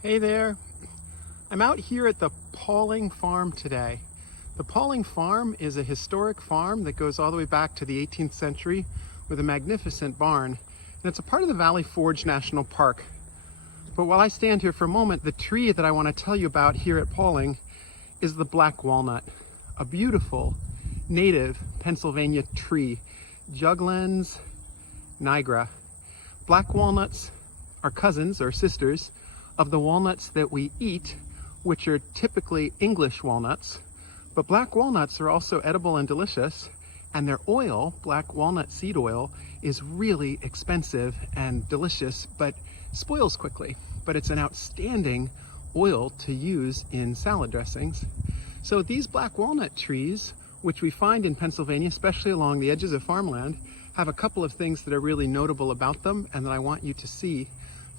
Hey there, I'm out here at the Pawling Farm today. The Pawling Farm is a historic farm that goes all the way back to the 18th century with a magnificent barn, and it's a part of the Valley Forge National Park. But while I stand here for a moment, the tree that I want to tell you about here at Pawling is the Black Walnut, a beautiful native Pennsylvania tree, Juglans nigra. Black walnuts are cousins or sisters of the walnuts that we eat, which are typically English walnuts, but black walnuts are also edible and delicious, and their oil, black walnut seed oil, is really expensive and delicious, but spoils quickly. But it's an outstanding oil to use in salad dressings. So these black walnut trees, which we find in Pennsylvania, especially along the edges of farmland, have a couple of things that are really notable about them and that I want you to see.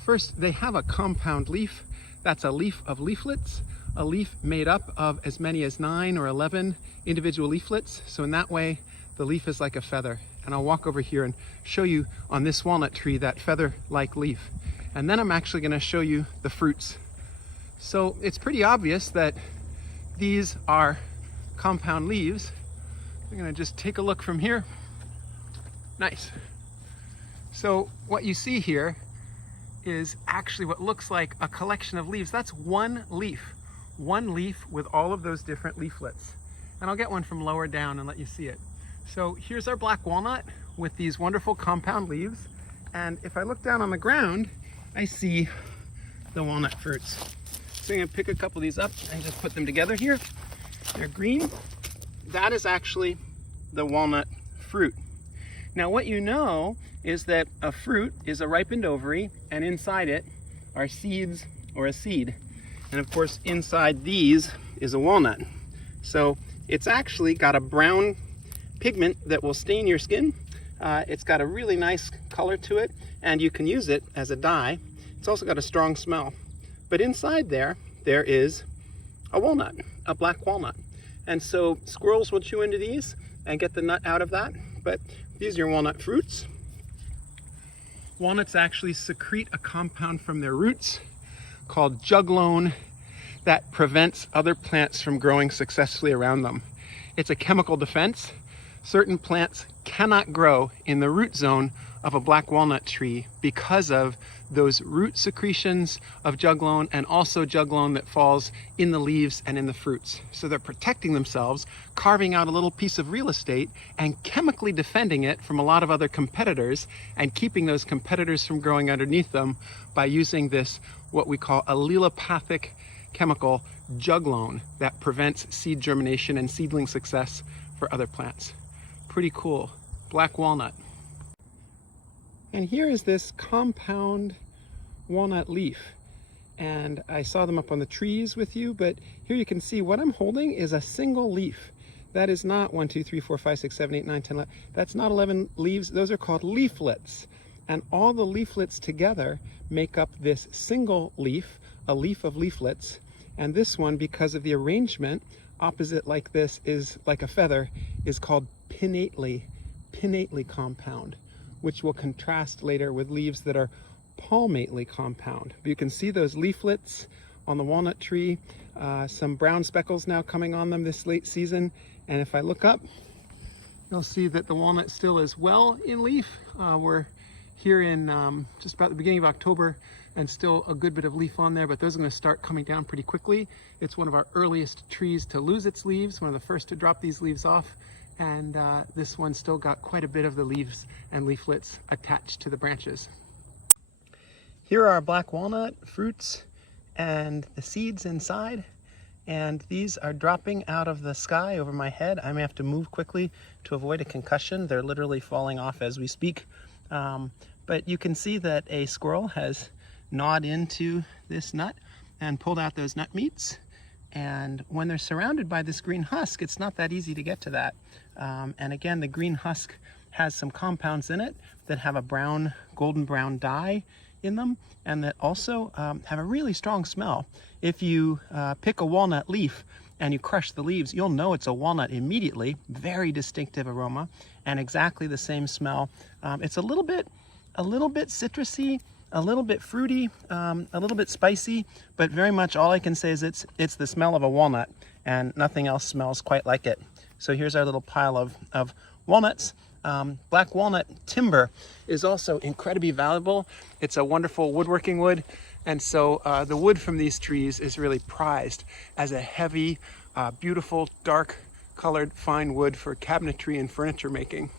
First, they have a compound leaf. That's a leaf of leaflets, a leaf made up of as many as 9 or 11 individual leaflets. So in that way, the leaf is like a feather. And I'll walk over here and show you on this walnut tree that feather-like leaf. And then I'm actually going to show you the fruits. So it's pretty obvious that these are compound leaves. I'm going to just take a look from here. Nice. So what you see here is actually what looks like a collection of leaves. That's one leaf with all of those different leaflets. And I'll get one from lower down and let you see it. So here's our black walnut with these wonderful compound leaves. And if I look down on the ground, I see the walnut fruits. So I'm gonna pick a couple of these up and just put them together here. They're green. That is actually the walnut fruit. Now what you know is that a fruit is a ripened ovary, and inside it are seeds or a seed. And of course inside these is a walnut. So it's actually got a brown pigment that will stain your skin. It's got a really nice color to it, and you can use it as a dye. It's also got a strong smell. But inside there is a walnut, a black walnut. And so squirrels will chew into these and get the nut out of that. But these are your walnut fruits. Walnuts actually secrete a compound from their roots called juglone that prevents other plants from growing successfully around them. It's a chemical defense. Certain plants cannot grow in the root zone of a black walnut tree because of those root secretions of juglone, and also juglone that falls in the leaves and in the fruits. So they're protecting themselves, carving out a little piece of real estate and chemically defending it from a lot of other competitors, and keeping those competitors from growing underneath them by using this, what we call allelopathic chemical, juglone, that prevents seed germination and seedling success for other plants. Pretty cool. Black walnut. And here is this compound walnut leaf. And I saw them up on the trees with you, but here you can see what I'm holding is a single leaf. That is not 1, 2, 3, 4, 5, 6, 7, 8, 9, 10, 11. That's not 11 leaves. Those are called leaflets. And all the leaflets together make up this single leaf, a leaf of leaflets. And this one, because of the arrangement, opposite like this is like a feather, is called pinnately compound, which will contrast later with leaves that are palmately compound. But you can see those leaflets on the walnut tree, some brown speckles now coming on them this late season. And if I look up, you'll see that the walnut still is well in leaf. We're here in just about the beginning of October, and still a good bit of leaf on there, but those are going to start coming down pretty quickly. It's one of our earliest trees to lose its leaves, one of the first to drop these leaves off. And this one still got quite a bit of the leaves and leaflets attached to the branches. Here are our black walnut fruits and the seeds inside. And these are dropping out of the sky over my head. I may have to move quickly to avoid a concussion. They're literally falling off as we speak. But you can see that a squirrel has gnawed into this nut and pulled out those nut meats. And when they're surrounded by this green husk, it's not that easy to get to that. And again, the green husk has some compounds in it that have a brown, golden brown dye in them, and that also have a really strong smell. If you pick a walnut leaf and you crush the leaves, you'll know it's a walnut immediately. Very distinctive aroma and exactly the same smell. It's a little bit citrusy, a little bit fruity, a little bit spicy, but very much all I can say is it's the smell of a walnut, and nothing else smells quite like it. So here's our little pile of walnuts. Black walnut timber is also incredibly valuable. It's a wonderful woodworking wood, and so the wood from these trees is really prized as a heavy, beautiful, dark colored fine wood for cabinetry and furniture making.